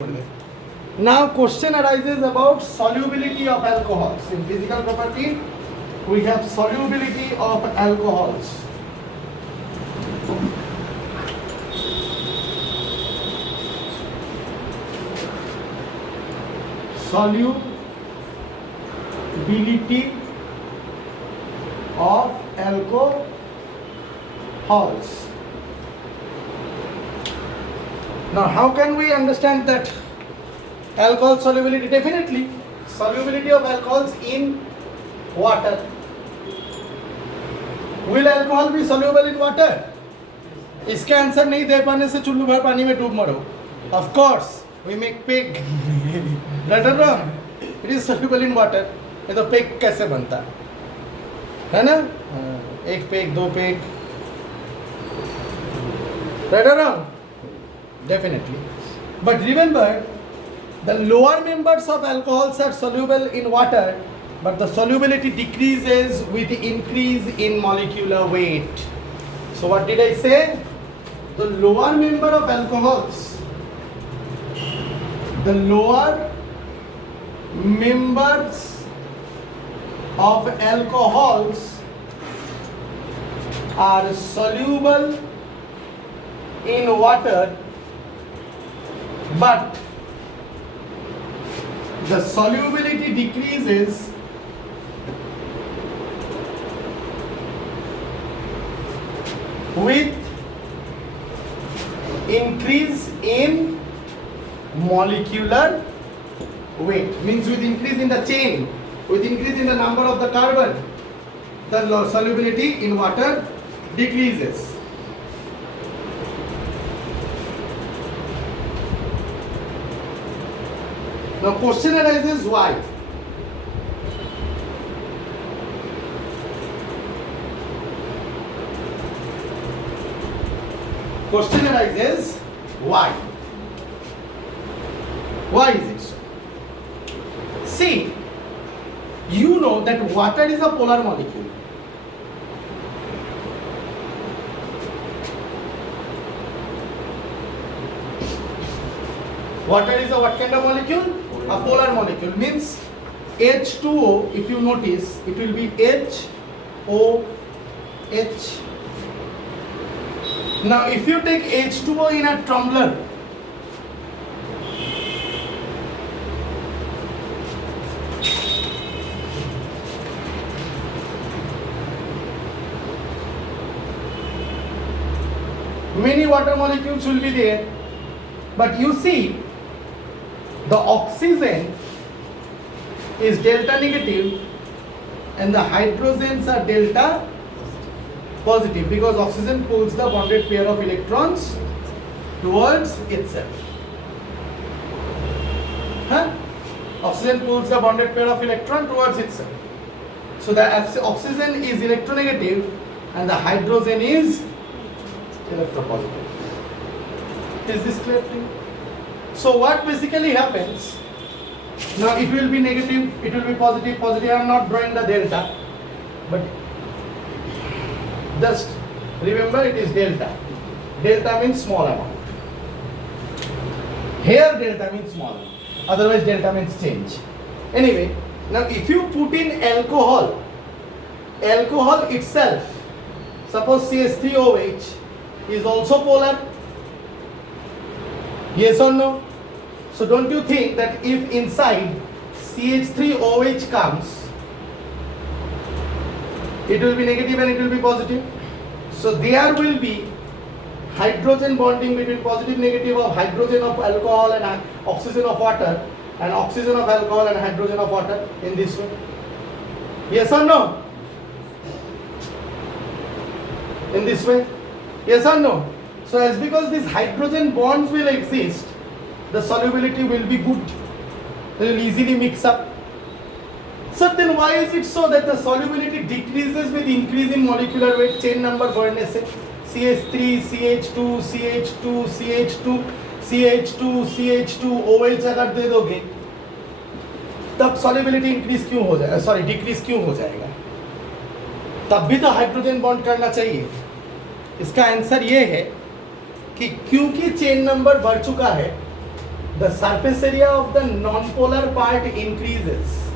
Now question arises about solubility of alcohols. In physical property, we have solubility of alcohols. Solubility of alcohols. Now, how can we understand that alcohol solubility? Definitely, solubility of alcohols in water. Will alcohol be soluble in water? इसका answer नहीं दे पाने से चुल्लू भर पानी में डूब मरो. Of course, we make pig. Right or wrong? It is soluble in water. ये तो pig कैसे बनता है ना? एक pig, दो pig. Right or wrong? Definitely. But remember, the lower members of alcohols are soluble in water, but the solubility decreases with the increase in molecular weight. So what did I say? The lower member of alcohols, the lower members of alcohols are soluble in water, but the solubility decreases with increase in molecular weight. Means with increase in the chain, with increase in the number of the carbon, the solubility in water decreases. Now question arises, why? Question arises, why? Why is it so? See, you know that water is a polar molecule. Water is a what kind of molecule? A polar molecule. Means H2O, if you notice, it will be HOH. Now if you take H2O in a tumbler, many water molecules will be there, but you see the oxygen is delta negative and the hydrogens are delta positive, because oxygen pulls the bonded pair of electrons towards itself. Oxygen pulls the bonded pair of electron towards itself. So the oxygen is electronegative and the hydrogen is electropositive. Is this clear to you? So what basically happens, now it will be negative, it will be positive, positive. I am not drawing the delta, but just remember it is delta. Delta means small amount. Here delta means small amount. Otherwise delta means change. Anyway, now if you put in alcohol itself, suppose CH3OH is also polar. Yes or no? So don't you think that if inside CH3OH comes, it will be negative and it will be positive? So there will be hydrogen bonding between positive negative of hydrogen of alcohol and oxygen of water, and oxygen of alcohol and hydrogen of water in this way. Yes or no? In this way? Yes or no? So as because these hydrogen bonds will exist, the solubility will be good. They will easily mix up. So then why is it so that the solubility decreases with increase in molecular weight? Chain number बढ़ने से CH3, CH2, CH2, CH2, CH2, CH2, OH अगर दे दोगे, तब solubility increase क्यों हो जाएगा? Sorry, decrease क्यों हो जाएगा? तब भी तो हाइड्रोजन बॉन्ड करना चाहिए. इसका आंसर ये है कि क्योंकि चेन नंबर बढ़ चुका है, the surface area of the non-polar part increases.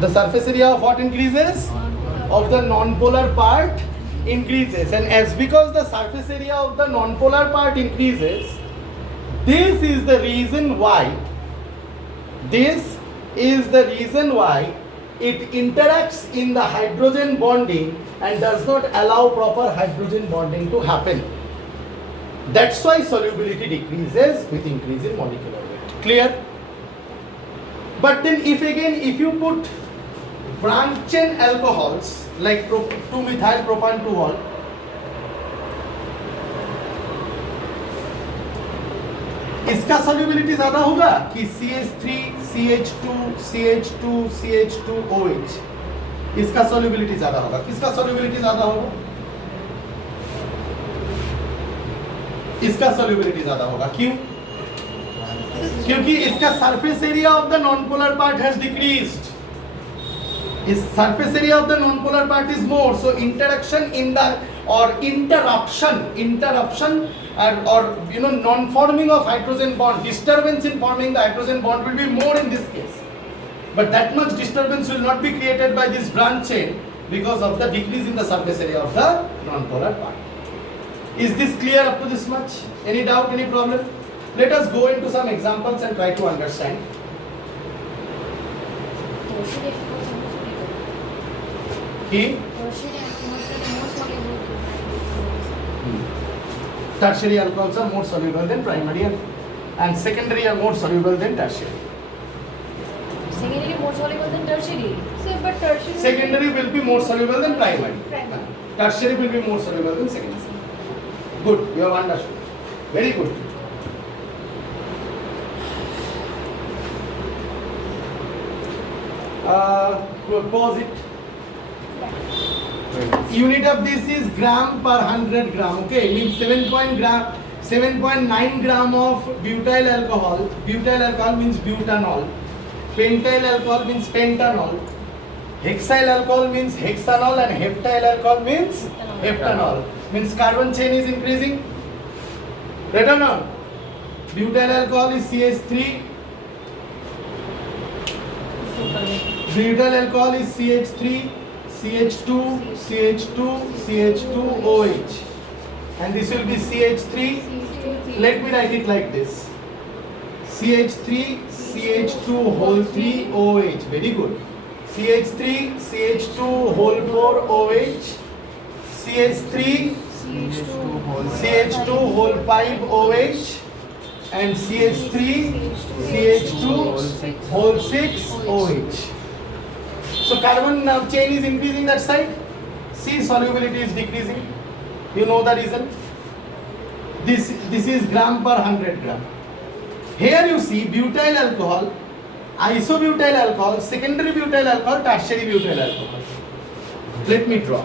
The surface area of what increases? Of the non-polar part increases, and as because the surface area of the non-polar part increases, this is the reason why it interacts in the hydrogen bonding and does not allow proper hydrogen bonding to happen. That's why solubility decreases with increase in molecular weight. Clear? But then if you put branch chain alcohols like 2-methyl propan 2-ol, इसका solubility ज़्यादा होगा कि CH3 CH2 CH2 CH2OH, इसका solubility ज़्यादा होगा. किसका solubility ज़्यादा होगा? इसका solubility ज़्यादा होगा. क्यों? क्योंकि इसका surface area of the non-polar part has decreased. Its surface area of the non-polar part is more, so interaction in the or interruption or non-forming of hydrogen bond, disturbance in forming the hydrogen bond will be more in this case. But that much disturbance will not be created by this branch chain because of the decrease in the surface area of the non-polar part. Is this clear up to this much? Any doubt, any problem? Let us go into some examples and try to understand. Tertiary alcohols are more soluble than primary, and secondary are more soluble than tertiary. Secondary more soluble than tertiary. So, but tertiary. Secondary will be more soluble than primary. Tertiary will be more soluble than secondary. Good, you have understood. Very good. Pause it. Unit of this is gram per 100 gram. Okay, means 7.9 gram of butyl alcohol. Butyl alcohol means butanol. Pentyl alcohol means pentanol. Hexyl alcohol means hexanol, and heptyl alcohol means heptanol. Means carbon chain is increasing. Right or not? Butyl alcohol is CH3. Butyl alcohol is CH3, CH2, CH2, CH2OH, and this will be CH3. Let me write it like this: CH3, CH2 whole 3 OH. Very good. CH3, CH2 whole 4 OH, CH3, CH2 whole 5 OH, and CH3, CH2 whole 6 OH. So carbon chain is increasing that side. C solubility is decreasing. You know the reason. This is gram per 100 gram. Here you see butyl alcohol, isobutyl alcohol, secondary butyl alcohol, tertiary butyl alcohol. Let me draw.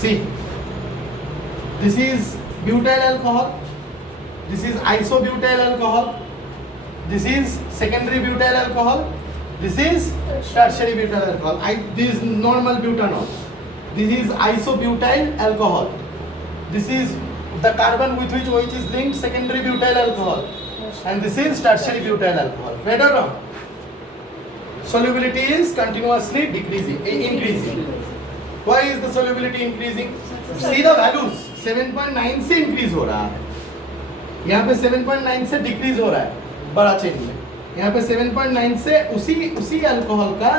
See, this is butyl alcohol, this is isobutyl alcohol, this is secondary butyl alcohol, this is tertiary butyl alcohol. This is normal butanol, this is isobutyl alcohol, this is the carbon with which OH is linked, secondary butyl alcohol, and this is tertiary butyl alcohol. Right or wrong? Solubility is continuously increasing. Why is the solubility increasing? See the values. 7.9 से increase हो रहा है, यहाँ पे 7.9 से decrease हो रहा है बड़ा चेन में, यहाँ पे 7.9 से उसी अल्कोहल का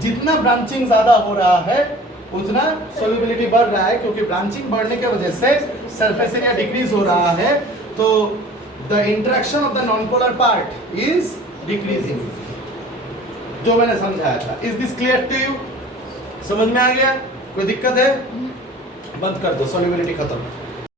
जितना ब्रांचिंग ज़्यादा हो रहा है उतना solubility बढ़ रहा है, क्योंकि ब्रांचिंग बढ़ने के वजह से सरफेस एरिया डिक्रीज हो रहा है, तो the interaction of the non polar part is decreasing, जो मैंने समझाया था. Is this clear to you? समझ में आ गया? कोई दिक्कत है? बंद कर दो, सॉल्युबिलिटी खत्म.